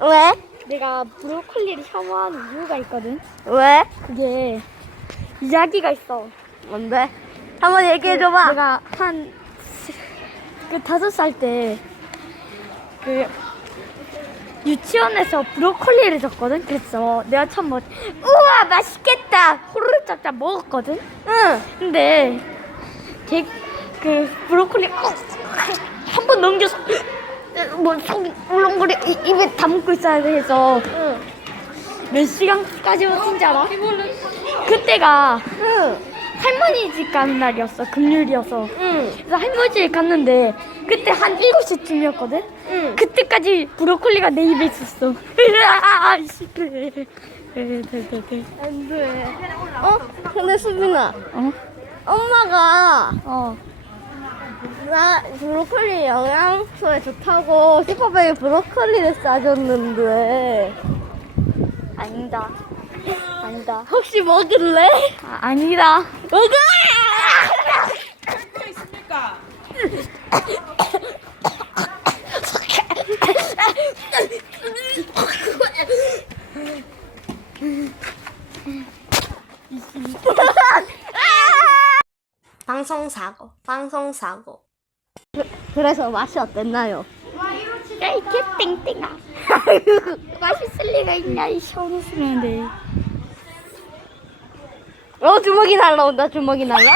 왜? 내가 브로콜리를 혐오하는 이유가 있거든. 왜? 그게 이야기가 있어. 뭔데? 한번 얘기해줘봐. 내가 한그 다섯 살 때 그 유치원에서 브로콜리를 줬거든. 그래서 내가 처음 먹 우와 맛있겠다 호로록 짭짭 먹었거든. 응. 근데 제 그 브로콜리 한 번 넘겨서 뭐 속이 울렁거리 이- 입에 담고 있어야 돼 해서 응. 몇 시간까지 버틴지 알아? 그때가 응. 할머니 집 가는 날이었어 금요일이어서 응. 그래서 할머니 집 갔는데 그때 한 7시쯤이었거든? 응. 그때까지 브로콜리가 내 입에 있었어 아, 씨. 네, 네, 네, 네. 안 돼. 어? 근데 수빈아, 어? 엄마가 어. 나 브로콜리 영양소에 좋다고 슈퍼백에 브로콜리를 싸줬는데 아니다 아니다 혹시 먹을래? 아, 아니다 먹어! 있습니까? 방송 사고, 방송 사고. 그래서 맛이 어땠나요? 야 이게 땡땡아 맛있을 리가 있냐 이 시원했으면 어 주먹이 날라온다 주먹이 날라.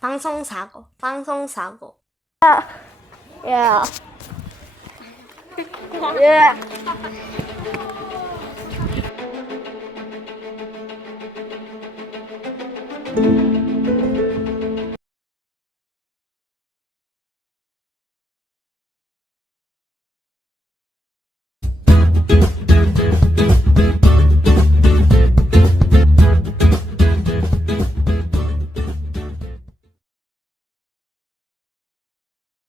방송 사고, 방송 사고. 야. 야.